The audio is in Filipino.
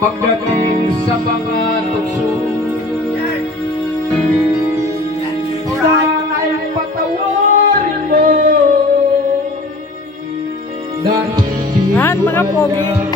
pagdating sa mga tukso. Sana'y patawarin mo dahil di Yan, mga ko pogi. alam